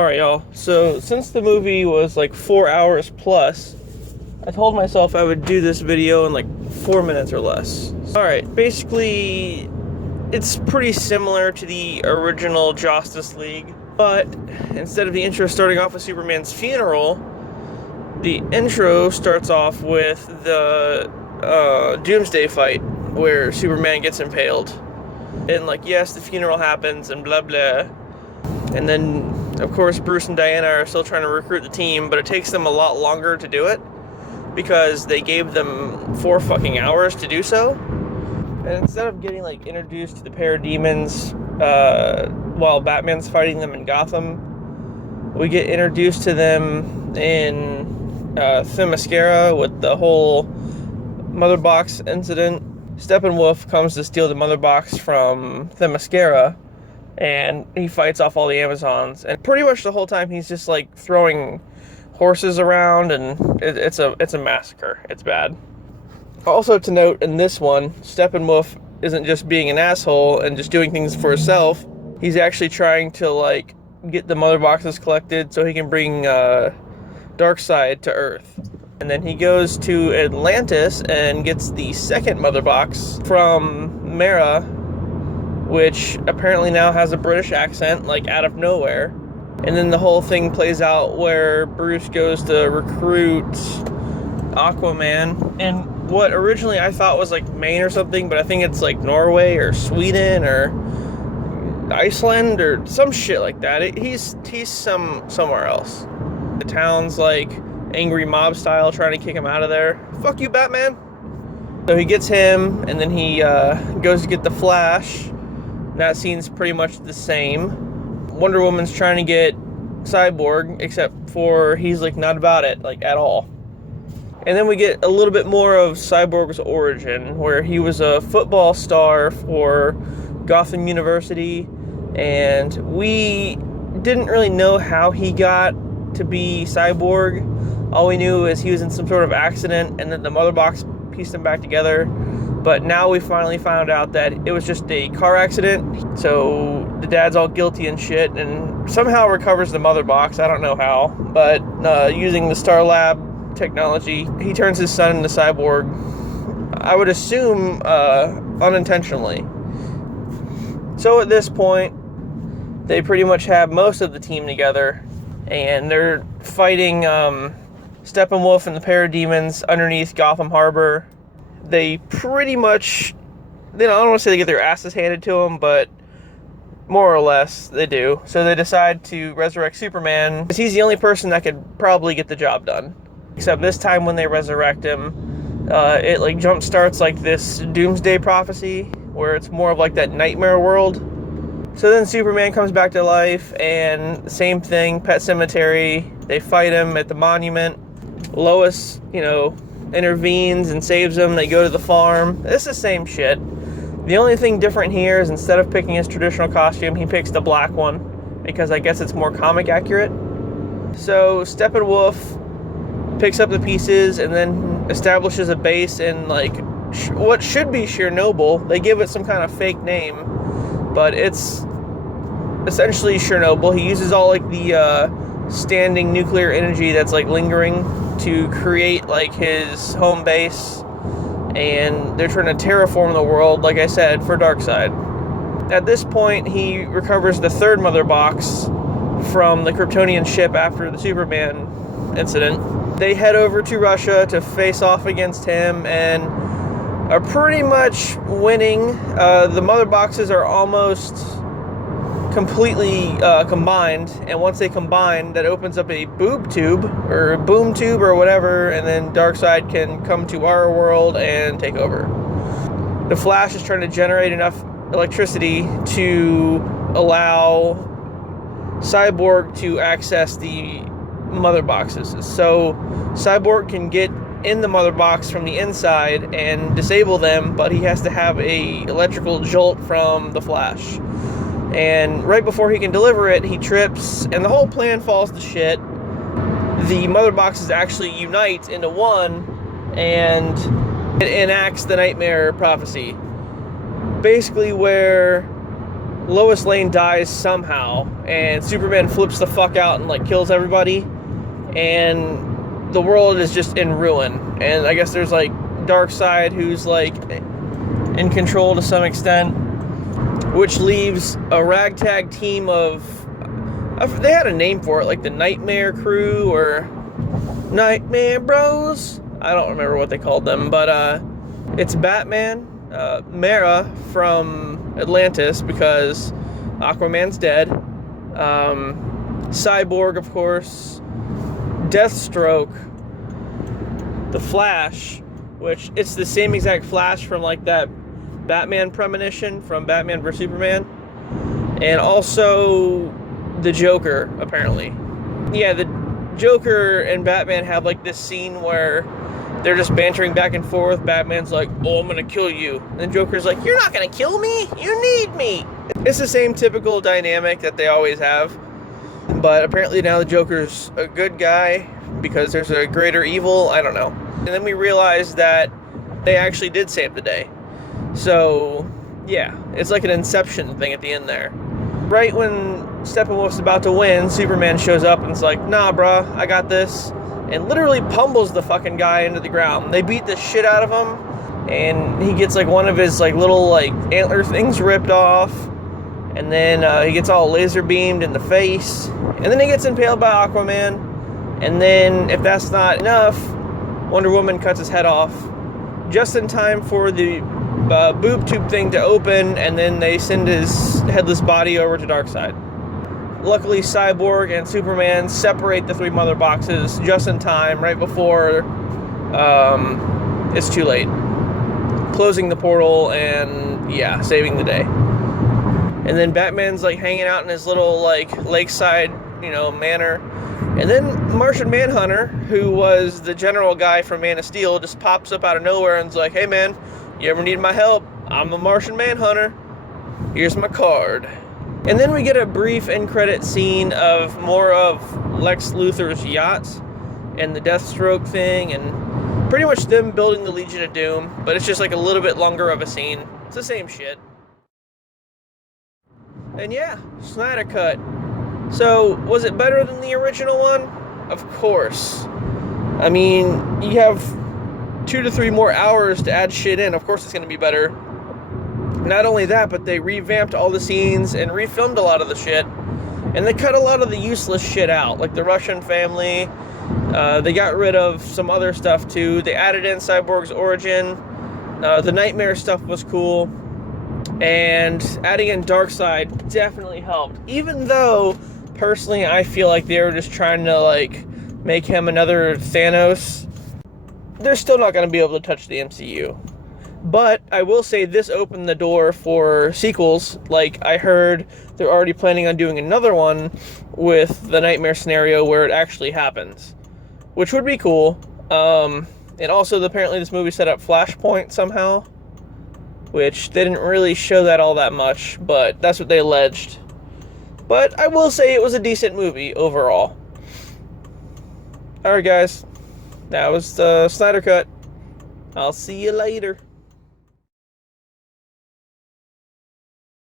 Alright, y'all. So, since the movie was like 4 hours plus, I told myself I would do this video in like 4 minutes or less. Alright, basically, it's pretty similar to the original Justice League, but instead of the intro starting off with Superman's funeral, the intro starts off with the Doomsday fight, where Superman gets impaled. And like, yes, the funeral happens and blah blah. And then, of course, Bruce and Diana are still trying to recruit the team, but it takes them a lot longer to do it because they gave them 4 fucking hours to do so. And instead of getting like introduced to the parademons while Batman's fighting them in Gotham, we get introduced to them in Themyscira with the whole Mother Box incident. Steppenwolf comes to steal the Mother Box from Themyscira, and he fights off all the Amazons, and pretty much the whole time he's just like throwing horses around, and it's a massacre. It's bad. Also to note, in this one, Steppenwolf isn't just being an asshole and just doing things for himself. He's actually trying to like get the Mother Boxes collected so he can bring Darkseid to Earth. And then he goes to Atlantis and gets the second Mother Box from Mara, which apparently now has a British accent, like out of nowhere. And then the whole thing plays out where Bruce goes to recruit Aquaman in what originally I thought was like Maine or something, but I think it's like Norway or Sweden or Iceland or some shit like that. He's somewhere else. The town's like angry mob style trying to kick him out of there. Fuck you, Batman. So he gets him, and then he goes to get the Flash. That scene's pretty much the same. Wonder Woman's trying to get Cyborg, except for he's like not about it, like at all. And then we get a little bit more of Cyborg's origin, where he was a football star for Gotham University, and we didn't really know how he got to be Cyborg. All we knew is he was in some sort of accident, and then the Mother Box pieced him back together. But now we finally found out that it was just a car accident, so the dad's all guilty and shit, and somehow recovers the Mother Box. I don't know how, but using the Star Lab technology, he turns his son into Cyborg. I would assume unintentionally. So at this point, they pretty much have most of the team together, and they're fighting Steppenwolf and the Parademons underneath Gotham Harbor. They pretty much, I don't want to say they get their asses handed to them, but more or less they do. So they decide to resurrect Superman, because he's the only person that could probably get the job done. Except this time when they resurrect him, it like jump starts like this doomsday prophecy, where it's more of like that nightmare world. So then Superman comes back to life, and same thing, Pet Cemetery, they fight him at the monument. Lois, intervenes and saves him. They go to the farm. It's the same shit. The only thing different here is instead of picking his traditional costume, he picks the black one, because I guess it's more comic accurate. So Steppenwolf picks up the pieces and then establishes a base in like what should be Chernobyl. They give it some kind of fake name, but it's essentially Chernobyl. He uses all like the standing nuclear energy that's like lingering to create like his home base, and they're trying to terraform the world, like I said, for Darkseid. At this point, he recovers the third Mother Box from the Kryptonian ship after the Superman incident. They head over to Russia to face off against him and are pretty much winning. The Mother Boxes are almost completely combined, and once they combine, that opens up a boob tube or boom tube or whatever, and then Darkseid can come to our world and take over. The Flash is trying to generate enough electricity to allow Cyborg to access the Mother Boxes, so Cyborg can get in the Mother Box from the inside and disable them, but he has to have a electrical jolt from the Flash. And right before he can deliver it, he trips, and the whole plan falls to shit. The Mother Boxes actually unite into one, and it enacts the Nightmare Prophecy. Basically where Lois Lane dies somehow, and Superman flips the fuck out and like kills everybody, and the world is just in ruin. And I guess there's like Darkseid, who's like in control to some extent, which leaves a ragtag team of, they had a name for it, like the Nightmare Crew or Nightmare Bros. I don't remember what they called them, but it's Batman, Mera from Atlantis because Aquaman's dead, Cyborg, of course, Deathstroke, the Flash, which it's the same exact Flash from like that Batman premonition from Batman vs Superman, and also the Joker, apparently. Yeah, the Joker and Batman have like this scene where they're just bantering back and forth. Batman's like, oh, I'm gonna kill you. And then Joker's like, you're not gonna kill me, you need me. It's the same typical dynamic that they always have. But apparently now the Joker's a good guy because there's a greater evil, I don't know. And then we realized that they actually did save the day. So, yeah, it's like an Inception thing at the end there. Right when Steppenwolf's about to win, Superman shows up and is like, nah, bruh, I got this. And literally pummels the fucking guy into the ground. They beat the shit out of him, and he gets like one of his like little like antler things ripped off, and then he gets all laser beamed in the face, and then he gets impaled by Aquaman, and then if that's not enough, Wonder Woman cuts his head off just in time for the boob tube thing to open, and then they send his headless body over to Darkseid. Luckily, Cyborg and Superman separate the three mother boxes just in time, right before it's too late. Closing the portal and, yeah, saving the day. And then Batman's, like, hanging out in his little, like, lakeside, manor. And then Martian Manhunter, who was the general guy from Man of Steel, just pops up out of nowhere and's like, hey, man, you ever need my help? I'm the Martian Manhunter. Here's my card. And then we get a brief end credit scene of more of Lex Luthor's yacht and the Deathstroke thing, and pretty much them building the Legion of Doom, but it's just like a little bit longer of a scene. It's the same shit. And yeah, Snyder Cut. So, was it better than the original one? Of course. I mean, you have 2 to 3 more hours to add shit in. Of course it's going to be better. Not only that, but they revamped all the scenes and refilmed a lot of the shit. And they cut a lot of the useless shit out, like the Russian family. They got rid of some other stuff too. They added in Cyborg's origin. The Nightmare stuff was cool. And adding in Darkseid definitely helped. Even though, personally, I feel like they were just trying to, like, make him another Thanos. They're still not going to be able to touch the MCU. But I will say this opened the door for sequels. Like, I heard they're already planning on doing another one with the Nightmare scenario where it actually happens, which would be cool. And also, apparently this movie set up Flashpoint somehow, which they didn't really show that all that much, but that's what they alleged. But I will say it was a decent movie overall. Alright guys, that was the Snyder Cut. I'll see you later.